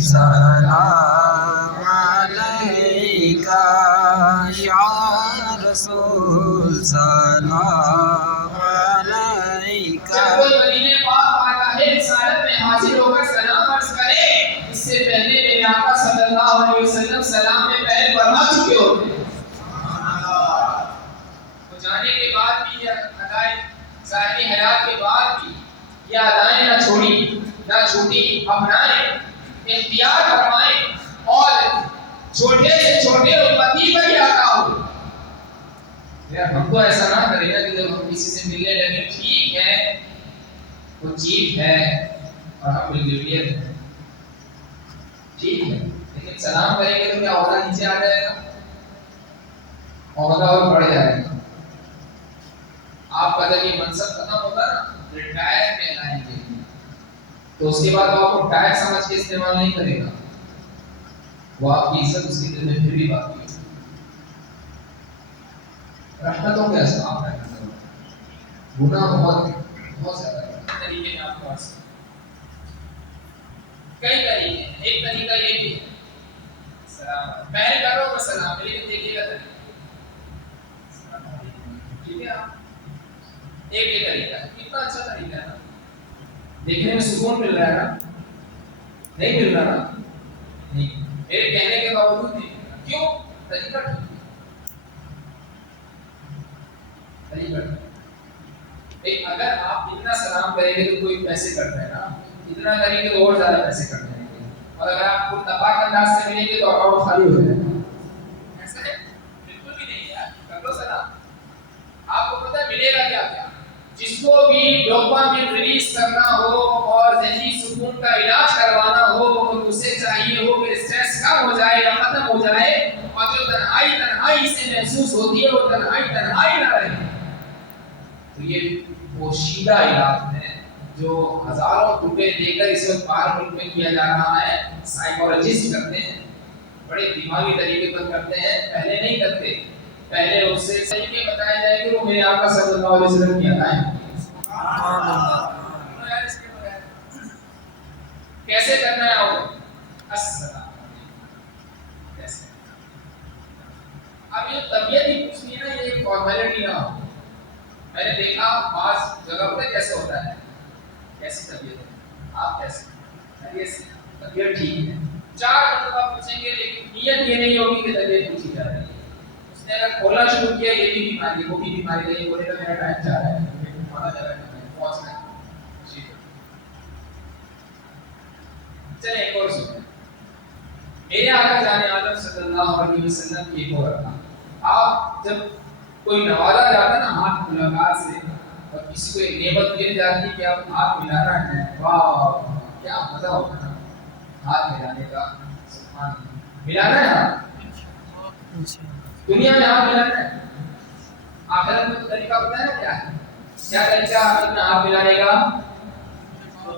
سلام علیکہ یا رسول سلام علیکہ. جب کوئی مدینے پاک بارگاہ رسالت میں حاضر ہو کر سلام عرض کرے اس سے پہلے میرے آقا صلی اللہ علیہ وسلم سلام میں پہل فرما چکے ہوتے ہیں. تو جانے کے بعد بھی یا ادائے ظاہری حیات کے بعد بھی یہ ادائیں نہ چھوڑی نہ چھوٹی، اپنائیں، اختیار فرمائیں اور چھوٹے سے چھوٹے امتی پر ہی آقا ہو. یار ہم تو ایسا نہ کریں نا کہ جب ہم کسی سے ملنے لگے ٹھیک ہے وہ چیف ہے اور ہم بریگیڈیئر ہیں ٹھیک ہے، لیکن سلام کریں گے تو کیا عہدہ نیچے آ جائے گا؟ عہدہ اور بڑھ جائے گا. آپ کا جب یہ منصب ختم ہوگا نا ریٹائر میں لائیں گے تو اس کے بعد وہ آپ کو ٹائر سمجھ کے استعمال نہیں کرے گا، وہ آپ کی عزت اس کے دل میں پھر بھی باقی ہے. رحمتوں کے اسباب ہے، گناہ بہت زیادہ ہے. طریقے میں آپ کو کئی طریقے ہیں. ایک طریقہ یہ بھی ہے سلام پہلے کرو گا سلام لیکن دیکھیے گا طریقہ ٹھیک ہے. آپ ایک یہ طریقہ ہے، کتنا اچھا طریقہ ہے نا، دیکھنے میں سکون مل رہا ہے نا، نہیں مل رہا نا، نہیں میرے کہنے کے باوجود نہیں مل رہا. کیوں؟ طریقہ ٹھیک ہے. اگر آپ اتنا سلام کریں گے تو کوئی پیسے کرتا ہے نا، اتنا کریں گے تو اور زیادہ پیسے کرتے ہیں. اور اگر آپ کو تباہ انداز سے ملیں گے تو اکاؤنٹ خالی ہو جائے گا. ایسا ہے بالکل بھی نہیں یار. کر لو سلام، آپ کو پتہ ملے گا کیا کیا. جس کو بھی ڈوپامین ریلیز کرنا ہو اور ذہنی سکون کا علاج کروانا ہو اور اسے چاہیے ہو کہ اسٹریس کم ہو جائے یا ختم ہو جائے اور جو تنہائی سے محسوس ہوتی ہے وہ تنہائی نہ رہے. تو یہ پوشیدہ علاج ہے جو ہزاروں روپے دے کر اس وقت باہر ملک میں کیا جا رہا ہے. سائیکالوجسٹ کرتے ہیں، بڑے دماغی طریقے پر کرتے ہیں، پہلے نہیں کرتے. پہلے اس سے طریقے بتایا جائے کہ وہ میرے آقا صلی اللہ علیہ وسلم کی عطائیں. کیسے کرنا ہے وہ السلام کیسے. اب یہ طبیعت ہی کچھ نہیں نا، یہ فارمیلٹی نہ ہو. میں نے دیکھا بعض جگہ پہ کیسے ہوتا ہے، کیسی طبیعت ہے آپ کیسے طبیعت ٹھیک ہے 4 مرتبہ پوچھیں گے لیکن نیت یہ نہیں ہوگی کہ طبیعت پوچھی جا رہی ہے. اس نے اگر کھولا شروع کیا یہ بھی بیماری وہ بھی بیماری نہیں بولے گا میرا ٹائم جا رہا ہے کھانا جا رہا ہے پہنچنا ہے. چلیں ایک اور سنیں. میرے آقا جان عالم صلی اللہ علیہ وسلم کی ایک اور بات. آپ جب کوئی نوازا جاتا ہے نا ہاتھ ملاقات سے اور کسی کو ایک نعمت مل جاتی ہے کہ آپ ہاتھ ملانا ہے، واہ کیا مزہ ہوتا ہے ہاتھ ملانے کا. سبحان اللہ. ملانا ہے ہاتھ دنیا میں ہاتھ ملانا ہے. آخرت میں تو طریقہ بتایا نا کیا ہے، کیا طریقہ اپنا ہاتھ ملانے کا.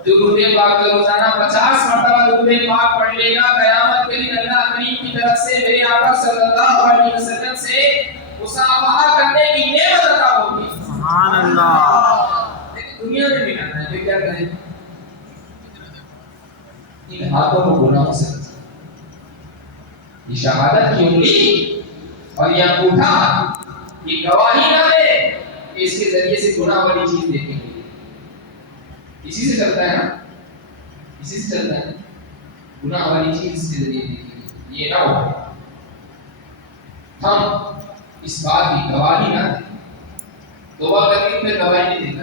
درود پاک روزانہ 50 مرتبہ درود پاک پڑھ لے گا. قیامت کے دن اللہ کریم کی طرف سے میرے آقا صلی اللہ علیہ وسلم سے مصافحہ کرنے کی نعمت عطا ہوگی. سبحان اللہ. لیکن دنیا میں بھی نہ ہے کیا کریں، ان ہاتھوں کو گناہوں سے بچائیں. یہ شہادت کی انگلی اور یہ انگوٹھا یہ گواہی نہ دے کہ اس کے ذریعے سے گناہ والی چیز دیکھیں گے. اسی سے چلتا ہے نا، اسی سے چلتا ہے گناہ والی چیز کے ذریعے دیکھیں گے. یہ نہ ہو ہم اس بات کی گواہی نہ دیں. توبہ کریں پھر گواہی نہیں دینا.